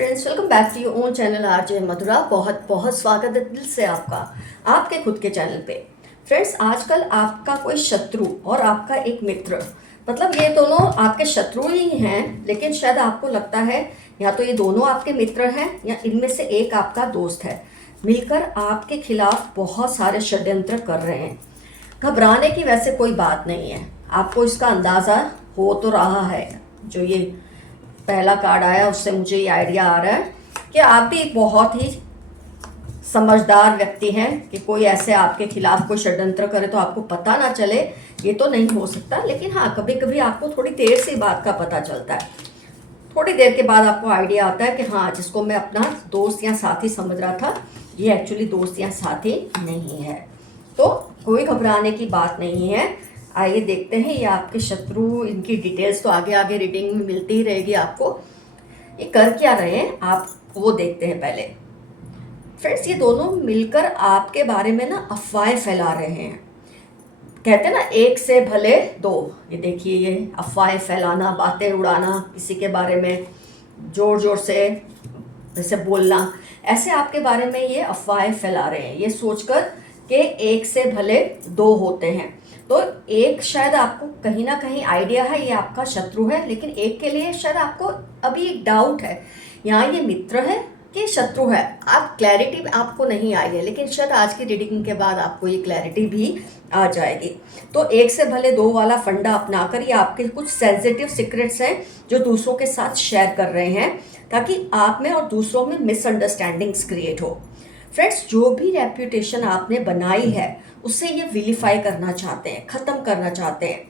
Friends, welcome back to your own channel RJ Madhura. बहुत बहुत स्वागत है दिल से आपका आपके खुद के चैनल पे। फ्रेंड्स, आजकल आपका कोई शत्रु और आपका एक मित्र, मतलब ये दोनों आपके शत्रु ही हैं, लेकिन शायद आपको लगता है या तो ये दोनों आपके मित्र हैं या इनमें से एक आपका दोस्त है, मिलकर आपके खिलाफ बहुत सारे षड्यंत्र कर रहे हैं। घबराने की वैसे कोई बात नहीं है, आपको इसका अंदाज़ा हो तो रहा है। जो ये पहला कार्ड आया उससे मुझे ये आइडिया आ रहा है कि आप भी एक बहुत ही समझदार व्यक्ति हैं कि कोई ऐसे आपके खिलाफ कोई षड्यंत्र करे तो आपको पता ना चले, ये तो नहीं हो सकता। लेकिन हाँ, कभी कभी आपको थोड़ी देर से बात का पता चलता है। थोड़ी देर के बाद आपको आइडिया आता है कि हाँ, जिसको मैं अपना दोस्त या साथी समझ रहा था, ये एक्चुअली दोस्त या साथी नहीं है। तो कोई घबराने की बात नहीं है। आइए देखते हैं ये आपके शत्रु, इनकी डिटेल्स तो आगे आगे रीडिंग में मिलती ही रहेगी आपको। ये कर क्या रहे हैं आप वो देखते हैं पहले। फ्रेंड्स, ये दोनों मिलकर आपके बारे में ना अफवाहें फैला रहे हैं। कहते हैं ना, एक से भले दो। ये देखिए, ये अफवाहें फैलाना, बातें उड़ाना, किसी के बारे में जोर जोर से जैसे बोलना, ऐसे आपके बारे में ये अफवाहें फैला रहे हैं, ये सोचकर कि एक से भले दो होते हैं। तो एक शायद आपको कहीं ना कहीं आइडिया है ये आपका शत्रु है, लेकिन एक के लिए शायद आपको अभी एक डाउट है, यहाँ ये मित्र है कि शत्रु है। आप क्लैरिटी आपको नहीं आई है, लेकिन शायद आज की रीडिंग के बाद आपको ये क्लैरिटी भी आ जाएगी। तो एक से भले दो वाला फंडा अपनाकर ये आपके कुछ सेंसिटिव सीक्रेट्स हैं जो दूसरों के साथ शेयर कर रहे हैं, ताकि आप में और दूसरों में मिसअंडरस्टैंडिंग्स क्रिएट हो। फ्रेंड्स, जो भी रेप्यूटेशन आपने बनाई है उससे ये विलीफाई करना चाहते हैं, ख़त्म करना चाहते हैं।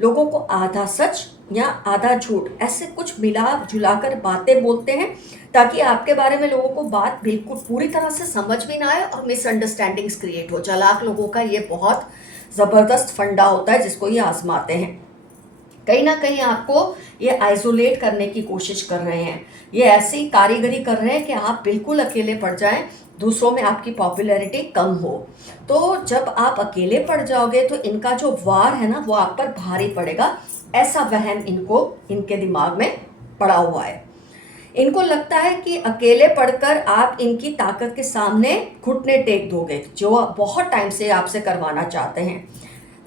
लोगों को आधा सच या आधा झूठ ऐसे कुछ मिला जुलाकर बातें बोलते हैं, ताकि आपके बारे में लोगों को बात बिल्कुल पूरी तरह से समझ भी ना आए और मिसअंडरस्टैंडिंग्स क्रिएट हो। चालाक लोगों का ये बहुत ज़बरदस्त फंडा होता है जिसको ये आजमाते हैं। कहीं ना कहीं आपको ये आइसोलेट करने की कोशिश कर रहे हैं, ये ऐसी कारीगरी कर रहे हैं कि आप बिल्कुल अकेले पड़ जाएं, दूसरों में आपकी पॉपुलैरिटी कम हो। तो जब आप अकेले पड़ जाओगे तो इनका जो वार है ना, वो आप पर भारी पड़ेगा। ऐसा वहम इनके दिमाग में पड़ा हुआ है। इनको लगता है कि अकेले पढ़कर आप इनकी ताकत के सामने घुटने टेक दोगे, जो बहुत टाइम से आपसे करवाना चाहते हैं।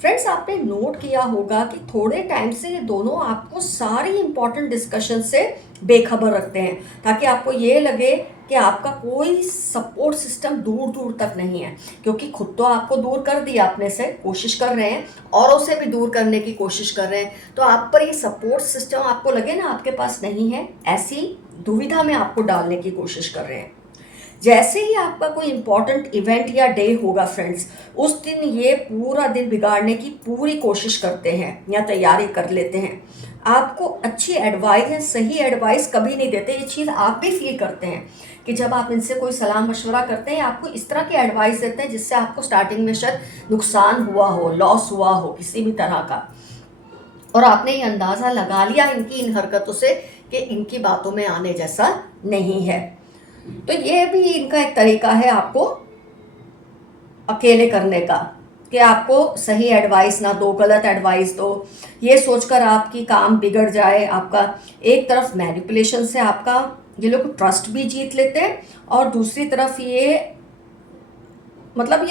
फ्रेंड्स, आपने नोट किया होगा कि थोड़े टाइम से ये दोनों आपको सारी इंपॉर्टेंट डिस्कशन से बेखबर रखते हैं, ताकि आपको ये लगे कि आपका कोई सपोर्ट सिस्टम दूर दूर तक नहीं है। क्योंकि खुद तो आपको दूर कर दिया अपने से, कोशिश कर रहे हैं, औरों से भी दूर करने की कोशिश कर रहे हैं। तो आप पर ये सपोर्ट सिस्टम आपको लगे ना आपके पास नहीं है, ऐसी दुविधा में आपको डालने की कोशिश कर रहे हैं। जैसे ही आपका कोई इंपॉर्टेंट इवेंट या डे होगा फ्रेंड्स, उस दिन ये पूरा दिन बिगाड़ने की पूरी कोशिश करते हैं या तैयारी कर लेते हैं। आपको अच्छी एडवाइस या सही एडवाइस कभी नहीं देते। ये चीज़ आप भी फील करते हैं कि जब आप इनसे कोई सलाह मशवरा करते हैं, आपको इस तरह की एडवाइस देते हैं जिससे आपको स्टार्टिंग में शायद नुकसान हुआ हो, लॉस हुआ हो किसी भी तरह का, और आपने ये अंदाज़ा लगा लिया इनकी इन हरकतों से कि इनकी बातों में आने जैसा नहीं है। तो ये भी इनका एक तरीका है आपको अकेले करने का, कि आपको सही एडवाइस ना दो, गलत एडवाइस दो, ये सोचकर आपकी काम बिगड़ जाए आपका। एक तरफ मैनिपुलेशन से आपका ये लोग ट्रस्ट भी जीत लेते हैं, और दूसरी तरफ ये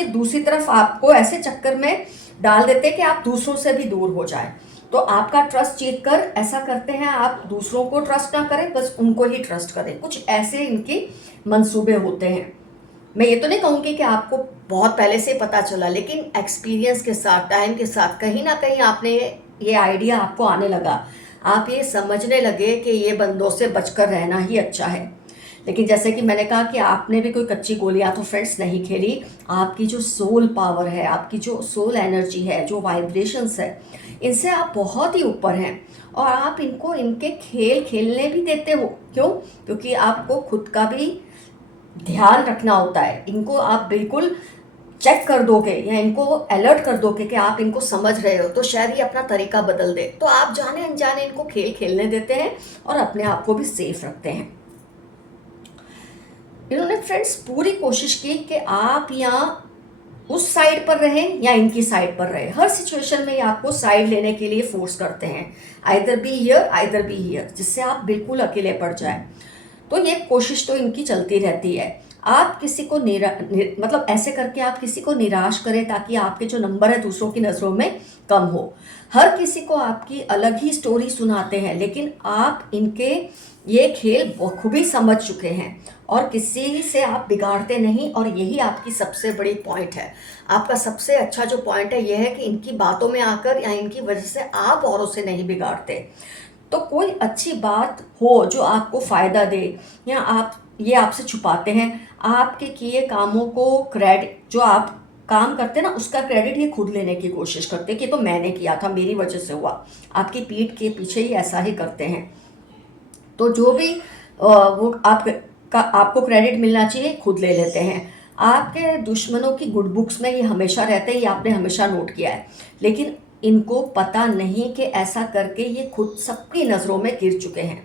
दूसरी तरफ आपको ऐसे चक्कर में डाल देते हैं कि आप दूसरों से भी दूर हो जाए। तो आपका ट्रस्ट जीत कर ऐसा करते हैं, आप दूसरों को ट्रस्ट ना करें, बस उनको ही ट्रस्ट करें। कुछ ऐसे इनके मंसूबे होते हैं। मैं ये तो नहीं कहूँगी कि आपको बहुत पहले से पता चला, लेकिन एक्सपीरियंस के साथ, टाइम के साथ कहीं ना कहीं आपने ये आइडिया आपको आने लगा। आप ये समझने लगे कि ये बंदों से बचकर रहना ही अच्छा है। लेकिन जैसे कि मैंने कहा कि आपने भी कोई कच्ची गोलियां तो फ्रेंड्स नहीं खेली। आपकी जो सोल पावर है, आपकी जो सोल एनर्जी है, जो वाइब्रेशंस है, इनसे आप बहुत ही ऊपर हैं, और आप इनको इनके खेल खेलने भी देते हो। क्यों? क्योंकि आपको खुद का भी ध्यान रखना होता है। इनको आप बिल्कुल चेक कर दोगे या इनको अलर्ट कर दोगे कि आप इनको समझ रहे हो, तो शायद ये अपना तरीका बदल दे। तो आप जाने अनजाने इनको खेल खेलने देते हैं और अपने आप को भी सेफ रखते हैं। इन्होंने फ्रेंड्स पूरी कोशिश की कि आप यहाँ उस साइड पर रहें या इनकी साइड पर रहें। हर सिचुएशन में ये आपको साइड लेने के लिए फोर्स करते हैं, either be here either be here, जिससे आप बिल्कुल अकेले पड़ जाएं। तो ये कोशिश तो इनकी चलती रहती है। आप किसी को मतलब ऐसे करके आप किसी को निराश करें ताकि आपके जो नंबर है दूसरों की नज़रों में कम हो। हर किसी को आपकी अलग ही स्टोरी सुनाते हैं, लेकिन आप इनके ये खेल बखूबी समझ चुके हैं और किसी से आप बिगाड़ते नहीं, और यही आपकी सबसे बड़ी पॉइंट है। आपका सबसे अच्छा जो पॉइंट है यह है कि इनकी बातों में आकर या इनकी वजह से आप औरों से नहीं बिगाड़ते। तो कोई अच्छी बात हो जो आपको फ़ायदा दे या आप ये आपसे छुपाते हैं, आपके किए कामों को क्रेडिट, जो आप काम करते हैं ना उसका क्रेडिट ये खुद लेने की कोशिश करते हैं कि तो मैंने किया था, मेरी वजह से हुआ। आपकी पीठ के पीछे ही ऐसा ही करते हैं। तो जो भी वो आपको क्रेडिट मिलना चाहिए खुद ले लेते हैं। आपके दुश्मनों की गुड बुक्स में ये हमेशा रहते हैं, ये आपने हमेशा नोट किया है, लेकिन इनको पता नहीं कि ऐसा करके ये खुद सबकी नज़रों में गिर चुके हैं।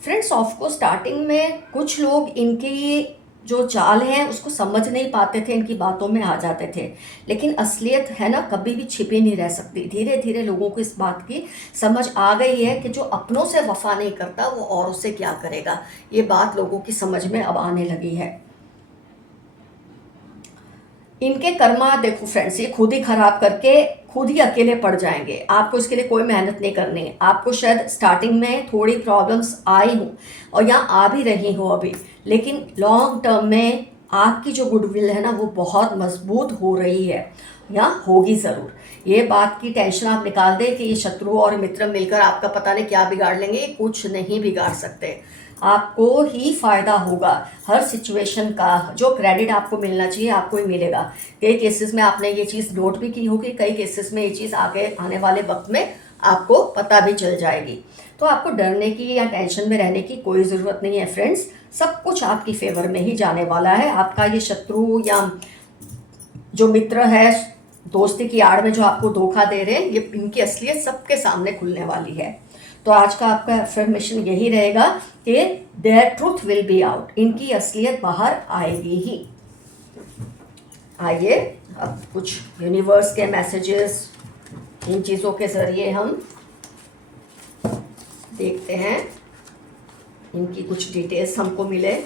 फ्रेंड्स, ऑफ कोर्स स्टार्टिंग में कुछ लोग इनके ये जो चाल है उसको समझ नहीं पाते थे, इनकी बातों में आ जाते थे, लेकिन असलियत है ना कभी भी छिपी नहीं रह सकती। धीरे धीरे लोगों को इस बात की समझ आ गई है कि जो अपनों से वफा नहीं करता वो औरों से क्या करेगा। ये बात लोगों की समझ में अब आने लगी है। इनके कर्मा देखो फ्रेंड्स, ये खुद ही खराब करके खुद ही अकेले पड़ जाएंगे। आपको इसके लिए कोई मेहनत नहीं करनी है। आपको शायद स्टार्टिंग में थोड़ी प्रॉब्लम्स आई हो और यहाँ आ भी रही हो अभी, लेकिन लॉन्ग टर्म में आपकी जो गुडविल है ना वो बहुत मजबूत हो रही है या होगी ज़रूर। ये बात की टेंशन आप निकाल दें कि ये शत्रु और मित्र मिलकर आपका पता नहीं क्या बिगाड़ लेंगे। कुछ नहीं बिगाड़ सकते, आपको ही फायदा होगा। हर सिचुएशन का जो क्रेडिट आपको मिलना चाहिए आपको ही मिलेगा। कई केसेस में आपने ये चीज़ नोट भी की होगी, कई केसेस में ये चीज़ आगे आने वाले वक्त में आपको पता भी चल जाएगी। तो आपको डरने की या टेंशन में रहने की कोई ज़रूरत नहीं है फ्रेंड्स। सब कुछ आपकी फेवर में ही जाने वाला है। आपका ये शत्रु या जो मित्र है दोस्ती की आड़ में जो आपको धोखा दे रहे हैं, ये इनकी असलियत सबके सामने खुलने वाली है। तो आज का आपका अफर्मेशन यही रहेगा कि their truth will be out, इनकी असलियत बाहर आएगी ही। आइए अब कुछ यूनिवर्स के मैसेजेस इन चीज़ों के ज़रिए हम देखते हैं, इनकी कुछ डिटेल्स हमको मिले।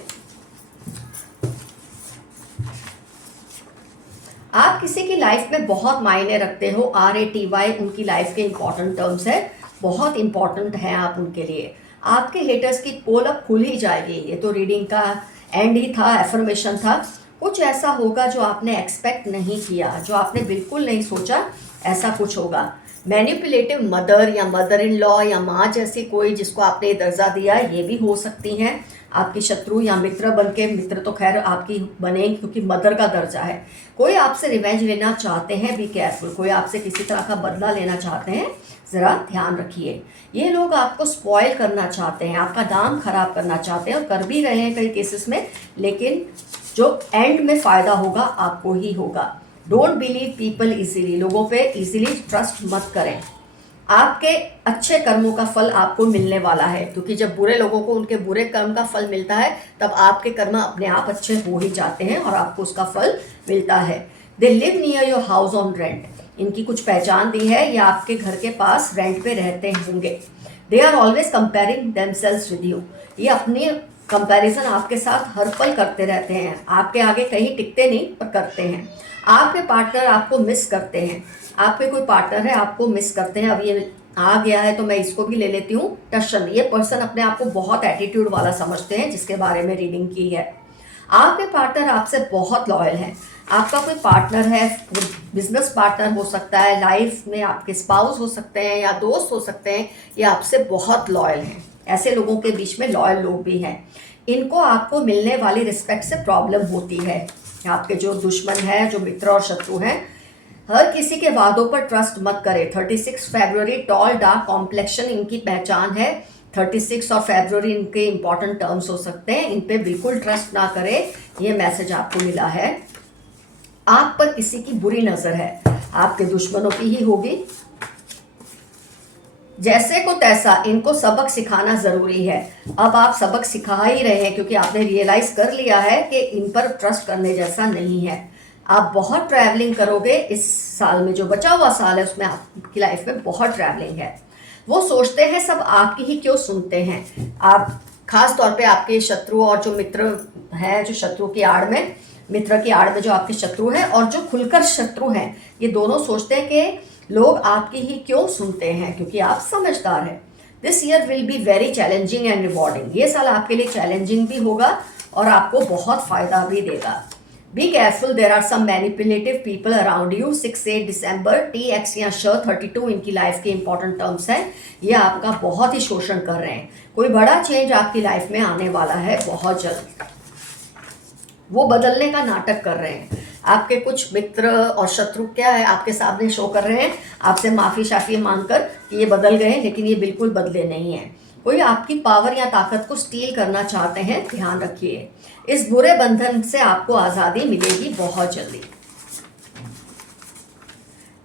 आप किसी की लाइफ में बहुत मायने रखते हो, RATY उनकी लाइफ के इंपॉर्टेंट टर्म्स है, बहुत इंपॉर्टेंट है आप उनके लिए। आपके हेटर्स की पोल अब खुल ही जाएगी। ये तो रीडिंग का एंड ही था, एफर्मेशन था। कुछ ऐसा होगा जो आपने एक्सपेक्ट नहीं किया, जो आपने बिल्कुल नहीं सोचा ऐसा कुछ होगा। मैनिपुलेटिव मदर या मदर इन लॉ या माँ जैसी कोई जिसको आपने ये दर्जा दिया, ये भी हो सकती हैं आपकी शत्रु या मित्र बन के। मित्र तो खैर आपकी बने क्योंकि मदर का दर्जा है। कोई आपसे रिवेंज लेना चाहते हैं, बी केयरफुल। कोई आपसे किसी तरह का बदला लेना चाहते हैं, ज़रा ध्यान रखिए। ये लोग आपको स्पॉइल करना चाहते हैं, आपका नाम खराब करना चाहते हैं और कर भी रहे हैं कई केसेस में, लेकिन जो एंड में फ़ायदा होगा आपको ही होगा। डोंट बिलीव पीपल इजीली, लोगों पे इजीली ट्रस्ट मत करें। आपके अच्छे कर्मों का फल आपको मिलने वाला है, क्योंकि जब बुरे लोगों को उनके बुरे कर्म का फल मिलता है तब आपके कर्म अपने आप अच्छे हो ही जाते हैं और आपको उसका फल मिलता है। They live near your house on rent, इनकी कुछ पहचान दी है, या आपके घर के पास रेंट पे रहते होंगे। They are always comparing themselves with you, ये अपनी कंपैरिजन आपके साथ हर पल करते रहते हैं। आपके आगे कहीं टिकते नहीं पर करते हैं। आपके पार्टनर आपको मिस करते हैं, आपके कोई पार्टनर है आपको मिस करते हैं। अब ये आ गया है तो मैं इसको भी ले लेती हूँ, टशन। ये पर्सन अपने आप को बहुत एटीट्यूड वाला समझते हैं, जिसके बारे में रीडिंग की है। आपके पार्टनर आपसे बहुत लॉयल है। आपका कोई पार्टनर है, बिजनेस पार्टनर हो सकता है, लाइफ में आपके स्पाउस हो सकते हैं या दोस्त हो सकते हैं, ये आपसे बहुत लॉयल हैं। ऐसे लोगों के बीच में लॉयल लोग भी हैं। इनको आपको मिलने वाली रिस्पेक्ट से प्रॉब्लम होती है। आपके जो दुश्मन है, जो मित्र और शत्रु हैं, हर किसी के वादों पर ट्रस्ट मत करें। 36 फरवरी, टॉल डार्क कॉम्प्लेक्शन इनकी पहचान है। 36 और फरवरी इनके इंपॉर्टेंट टर्म्स हो सकते हैं, इन पे बिल्कुल ट्रस्ट ना करें। ये मैसेज आपको मिला है। आप पर किसी की बुरी नज़र है, आपके दुश्मनों की ही होगी। जैसे को तैसा इनको सबक सिखाना ज़रूरी है। अब आप सबक सिखा ही रहे हैं, क्योंकि आपने रियलाइज़ कर लिया है कि इन पर ट्रस्ट करने जैसा नहीं है। आप बहुत ट्रैवलिंग करोगे इस साल में, जो बचा हुआ साल है उसमें आपकी लाइफ में बहुत ट्रैवलिंग है। वो सोचते हैं सब आपकी ही क्यों सुनते हैं, आप खास तौर पे आपके शत्रु और जो मित्र हैं, जो शत्रु की आड़ में, मित्र की आड़ में जो आपके शत्रु हैं और जो खुलकर शत्रु हैं, ये दोनों सोचते हैं कि लोग आपकी ही क्यों सुनते हैं, क्योंकि आप समझदार हैं। This year will be very challenging and rewarding. ये साल आपके लिए चैलेंजिंग भी होगा और आपको बहुत फायदा भी देगा। Be careful, there are some manipulative people around you. 6-8 दिसंबर, टी एक्स या श 32 इनकी लाइफ के इंपॉर्टेंट टर्म्स हैं। ये आपका बहुत ही शोषण कर रहे हैं। कोई बड़ा चेंज आपकी लाइफ में आने वाला है बहुत जल्द। वो बदलने का नाटक कर रहे हैं। आपके कुछ मित्र और शत्रु क्या है, आपके सामने शो कर रहे हैं आपसे माफ़ी शाफी मांगकर कि ये बदल गए, लेकिन ये बिल्कुल बदले नहीं हैं। कोई आपकी पावर या ताकत को स्टील करना चाहते हैं, ध्यान रखिए। इस बुरे बंधन से आपको आज़ादी मिलेगी बहुत जल्दी।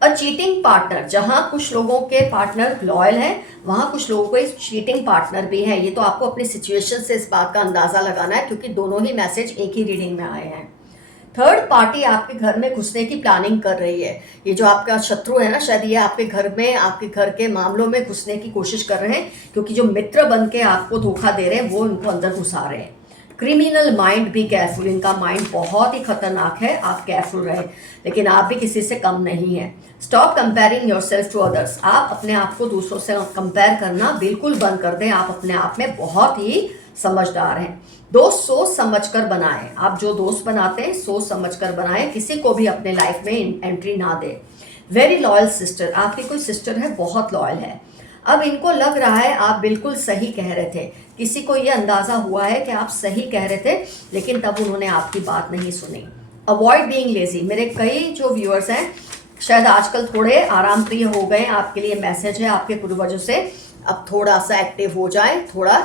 अ चीटिंग पार्टनर, जहां कुछ लोगों के पार्टनर लॉयल हैं, वहां कुछ लोगों को एक चीटिंग पार्टनर भी है। ये तो आपको अपनी सिचुएशन से इस बात का अंदाजा लगाना है, क्योंकि दोनों ही मैसेज एक ही रीडिंग में आए हैं। थर्ड पार्टी आपके घर में घुसने की प्लानिंग कर रही है। ये जो आपका शत्रु है ना, शायद ये आपके घर में, आपके घर के मामलों में घुसने की कोशिश कर रहे हैं, क्योंकि जो मित्र बन के आपको धोखा दे रहे हैं वो इनको अंदर घुसा रहे हैं। क्रिमिनल माइंड, भी केयरफुल, इनका माइंड बहुत ही खतरनाक है, आप केयरफुल रहे। लेकिन आप भी किसी से कम नहीं है। Stop comparing yourself to others. आप अपने आप को दूसरों से कंपेयर करना बिल्कुल बंद कर दें। आप अपने आप में बहुत ही समझदार हैं। दोस्त सोच समझकर बनाएं। आप जो दोस्त बनाते हैं सोच समझकर बनाएं, किसी को भी अपने लाइफ में एंट्री ना दें। वेरी लॉयल सिस्टर, आपकी कोई सिस्टर है, बहुत लॉयल है। अब इनको लग रहा है आप बिल्कुल सही कह रहे थे। किसी को ये अंदाजा हुआ है कि आप सही कह रहे थे, लेकिन तब उन्होंने आपकी बात नहीं सुनी। अवॉइड बीइंग लेजी, मेरे कई जो व्यूअर्स हैं शायद आजकल थोड़े आराम प्रिय हो गए। आपके लिए मैसेज है आपके पूर्वजों से, अब थोड़ा सा एक्टिव हो जाए, थोड़ा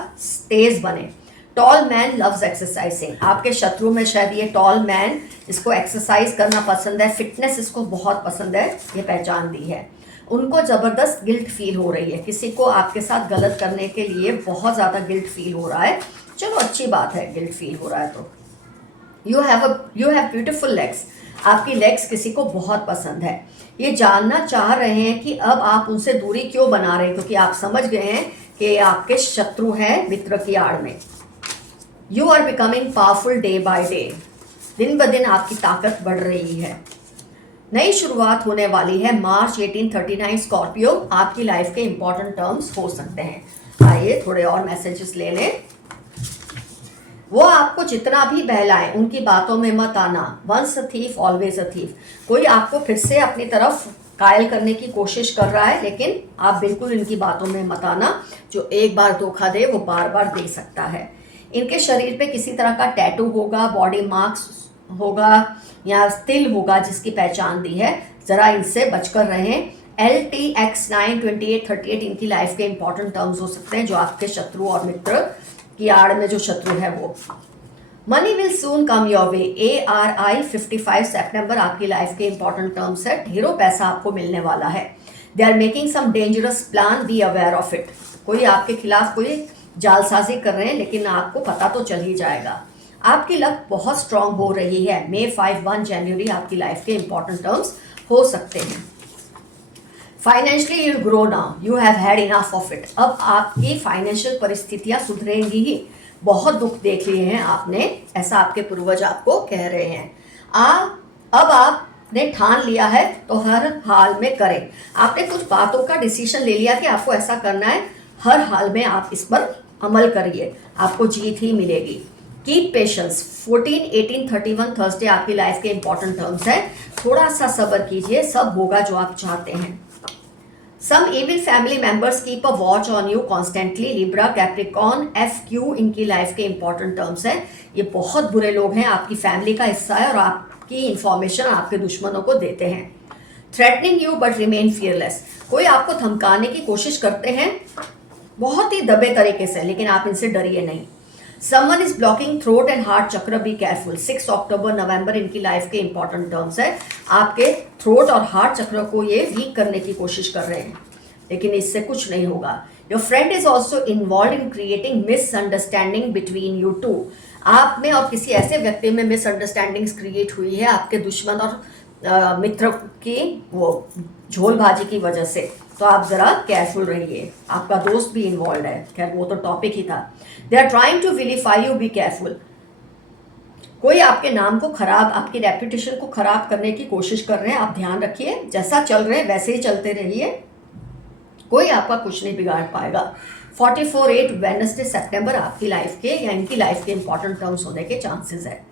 तेज बने। टॉल मैन लव्स एक्सरसाइजिंग, आपके शत्रु में शायद ये टॉल मैन, इसको एक्सरसाइज करना पसंद है, फिटनेस इसको बहुत पसंद है, ये पहचान दी है। उनको ज़बरदस्त गिल्ट फील हो रही है, किसी को आपके साथ गलत करने के लिए बहुत ज़्यादा गिल्ट फील हो रहा है। चलो अच्छी बात है, गिल्ट फील हो रहा है तो। यू हैव ब्यूटिफुल लेग्स, आपकी लेग्स किसी को बहुत पसंद है। ये जानना चाह रहे हैं कि अब आप उनसे दूरी क्यों बना रहे हैं, क्योंकि आप समझ गए हैं कि आपके शत्रु हैं मित्र की आड़ में। You are becoming powerful day by day, दिन ब दिन आपकी ताकत बढ़ रही है। नई शुरुआत होने वाली है। मार्च 1839 स्कॉर्पियो, आपकी लाइफ के इंपॉर्टेंट टर्म्स हो सकते हैं। आइए थोड़े और मैसेजेस ले लें। वो आपको जितना भी बहलाएं, उनकी बातों में मत आना। Once a thief always a thief, कोई आपको फिर से अपनी तरफ कायल करने की कोशिश कर रहा है, लेकिन आप बिल्कुल इनकी बातों में मत आना। जो एक बार धोखा दे वो बार बार दे सकता है। इनके शरीर पे किसी तरह का टैटू होगा, बॉडी मार्क्स होगा या तिल होगा जिसकी पहचान दी है, जरा इनसे बचकर रहें। LTX9 2838 इनकी लाइफ के इंपॉर्टेंट टर्म्स हो सकते हैं, जो आपके शत्रु और मित्र की आड़ में जो शत्रु है वो। Money will soon come your way, ARI 55 सितंबर आपकी लाइफ के इंपॉर्टेंट टर्म्स है। ढेरों पैसा आपको मिलने वाला है। They are making some dangerous plan, be aware of it. कोई आपके खिलाफ कोई जालसाजी कर रहे हैं, लेकिन आपको पता तो चल ही जाएगा। आपकी लक बहुत स्ट्रांग हो रही है। May 5 1 जनवरी आपकी लाइफ के इंपॉर्टेंट टर्म्स हो सकते हैं। Financially you grow now, you have had enough of it. अब आपकी फाइनेंशियल परिस्थितियां सुधरेंगी ही। बहुत दुख देख लिए हैं आपने, ऐसा आपके पूर्वज आपको कह रहे हैं। अब आपने ठान लिया है तो हर हाल में करें। आपने कुछ बातों का डिसीजन ले लिया कि आपको ऐसा करना है, हर हाल में आप इस पर अमल करिए, आपको जीत ही मिलेगी। कीप पेशेंस, 14-18-31 थर्सडे आपकी लाइफ के इंपॉर्टेंट टर्म्स है। थोड़ा सा सब्र कीजिए, सब होगा जो आप चाहते हैं। Some evil family members keep a watch on you constantly, Libra, Capricorn, FQ इनकी लाइफ के इंपॉर्टेंट टर्म्स हैं। ये बहुत बुरे लोग हैं, आपकी फैमिली का हिस्सा है और आपकी इंफॉर्मेशन आपके दुश्मनों को देते हैं। Threatening you but remain fearless, कोई आपको धमकाने की कोशिश करते हैं बहुत ही दबे तरीके से, लेकिन आप इनसे डरिए नहीं। Someone is blocking throat and heart चक्र, बी केयरफुल। 6 अक्टूबर नवंबर इनकी लाइफ के इंपॉर्टेंट टर्म्स है। आपके थ्रोट और हार्ट चक्र को ये वीक करने की कोशिश कर रहे हैं, लेकिन इससे कुछ नहीं होगा। Your friend is also involve in creating misunderstanding between you two, आप में और किसी ऐसे व्यक्ति में मिसअंडरस्टैंडिंग्स क्रिएट हुई है आपके दुश्मन और मित्र की वो झोलबाजी की वजह से। तो आप ज़रा केयरफुल रहिए। आपका दोस्त भी इन्वॉल्व है, खैर वो तो टॉपिक ही था। They are trying to vilify you, be careful. कोई आपके नाम को खराब, आपकी रेपुटेशन को खराब करने की कोशिश कर रहे हैं, आप ध्यान रखिए। जैसा चल रहे हैं वैसे ही चलते रहिए, कोई आपका कुछ नहीं बिगाड़ पाएगा। 44/8 वेडनेसडे सितंबर आपकी लाइफ के या इनकी लाइफ के इंपॉर्टेंट टर्म्स होने के चांसेस है।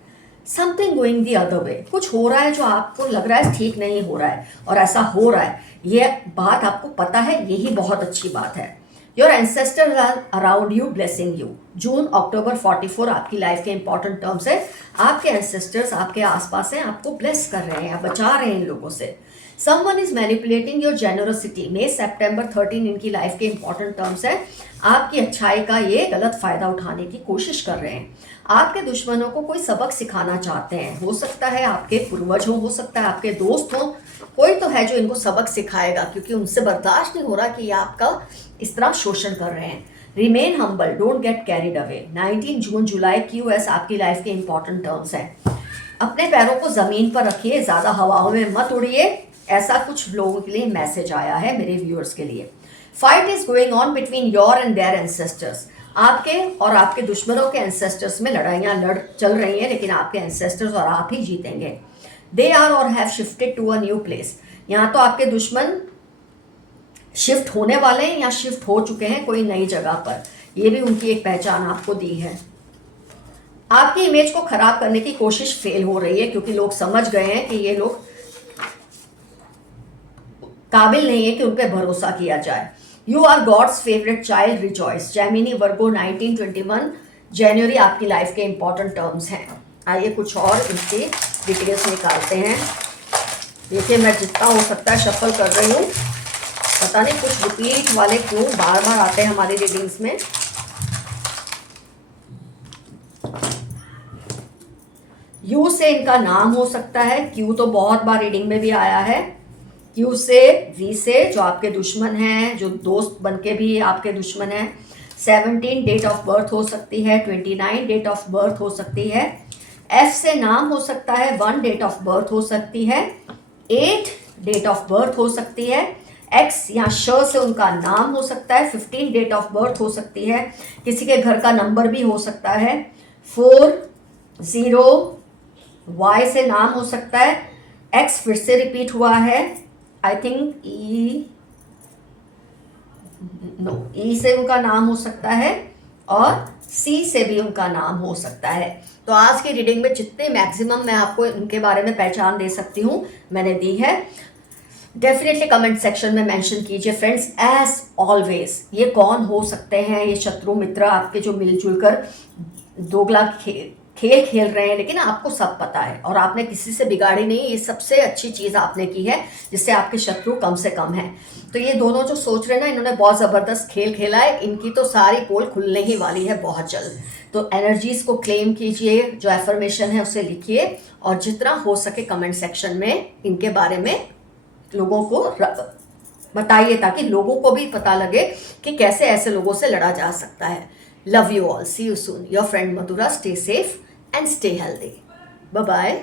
Something going the other way, कुछ हो रहा है जो आपको लग रहा है ठीक नहीं हो रहा है, और ऐसा हो रहा है, ये बात आपको पता है, यही बहुत अच्छी बात है। Your ancestors are around you blessing you. June October 44 आपकी लाइफ के इंपॉर्टेंट टर्म्स है। आपके एंसेस्टर्स आपके आसपास हैं, आपको ब्लेस कर रहे हैं, बचा रहे हैं इन लोगों से। Someone is manipulating your generosity. मई सितंबर 13 इनकी लाइफ के इंपॉर्टेंट टर्म्स है। आपकी अच्छाई का ये गलत फायदा उठाने की कोशिश कर रहे हैं। आपके दुश्मनों को कोई सबक सिखाना चाहते हैं, हो सकता है आपके पूर्वज हो सकता है आपके दोस्त हो, कोई तो है जो इनको सबक सिखाएगा, क्योंकि उनसे बर्दाश्त नहीं हो रहा कि ये आपका इस तरह शोषण कर रहे हैं। Remain humble, don't get carried away. 19 June July QS आपकी लाइफ के इंपॉर्टेंट टर्म्स हैं। अपने पैरों को जमीन पर रखिए, ज्यादा हवाओं में मत उड़िए, ऐसा कुछ लोगों के लिए मैसेज आया है, मेरे व्यूअर्स के लिए। Fight is going on between your and their ancestors. आपके और आपके दुश्मनों के एंसेस्टर्स में लड़ाइयाँ चल रही हैं, लेकिन आपके एंसेस्टर्स और आप ही जीतेंगे। दे आर और have shifted to a new place. यहाँ तो आपके दुश्मन शिफ्ट होने वाले हैं या शिफ्ट हो चुके हैं कोई नई जगह पर, ये भी उनकी एक पहचान आपको दी है। आपकी इमेज को खराब करने की कोशिश फेल हो रही है, क्योंकि लोग समझ गए हैं कि ये लोग काबिल नहीं है कि उन पर भरोसा किया जाए। You are God's favourite child, rejoice. Gemini Virgo 1921 जनवरी आपकी लाइफ के इंपॉर्टेंट टर्म्स हैं। आइए कुछ और इसकी डिटेल्स निकालते हैं। देखिए मैं जितना हो सकता है शफल कर रही हूँ, पता नहीं कुछ रिपीट वाले क्यों बार बार आते हैं हमारी रीडिंग्स में। यू से इनका नाम हो सकता है, क्यू तो बहुत बार रीडिंग में भी आया है। क्यू से, वी से जो आपके दुश्मन हैं, जो दोस्त बनके भी आपके दुश्मन हैं। 17 डेट ऑफ बर्थ हो सकती है, 29 डेट ऑफ बर्थ हो सकती है। एफ से नाम हो सकता है, 1 डेट ऑफ बर्थ हो सकती है, 8 डेट ऑफ बर्थ हो सकती है। एक्स या श से उनका नाम हो सकता है, 15 डेट ऑफ बर्थ हो सकती है। किसी के घर का नंबर भी हो सकता है, 40। वाई से नाम हो सकता है, एक्स फिर से रिपीट हुआ है, आई थिंक ई से उनका नाम हो सकता है, और सी से भी उनका नाम हो सकता है। तो आज की रीडिंग में जितने मैक्सिमम मैं आपको इनके बारे में पहचान दे सकती हूँ मैंने दी है। डेफिनेटली कमेंट सेक्शन में मेंशन कीजिए फ्रेंड्स। एज ऑलवेज ये कौन हो सकते हैं, ये शत्रु मित्र आपके जो मिलजुल कर दोगला खेल खेल रहे हैं, लेकिन आपको सब पता है और आपने किसी से बिगाड़ी नहीं। ये सबसे अच्छी चीज़ आपने की है जिससे आपके शत्रु कम से कम हैं। तो ये दोनों जो सोच रहे हैं ना, इन्होंने बहुत ज़बरदस्त खेल खेला है, इनकी तो सारी पोल खुलने ही वाली है बहुत जल्द। तो एनर्जीज़ को क्लेम कीजिए, जो एफर्मेशन है उसे लिखिए, और जितना हो सके कमेंट सेक्शन में इनके बारे में लोगों को बताइए, ताकि लोगों को भी पता लगे कि कैसे ऐसे लोगों से लड़ा जा सकता है। Love you all. See you soon. Your friend Madhura. Stay safe and stay healthy. Bye-bye.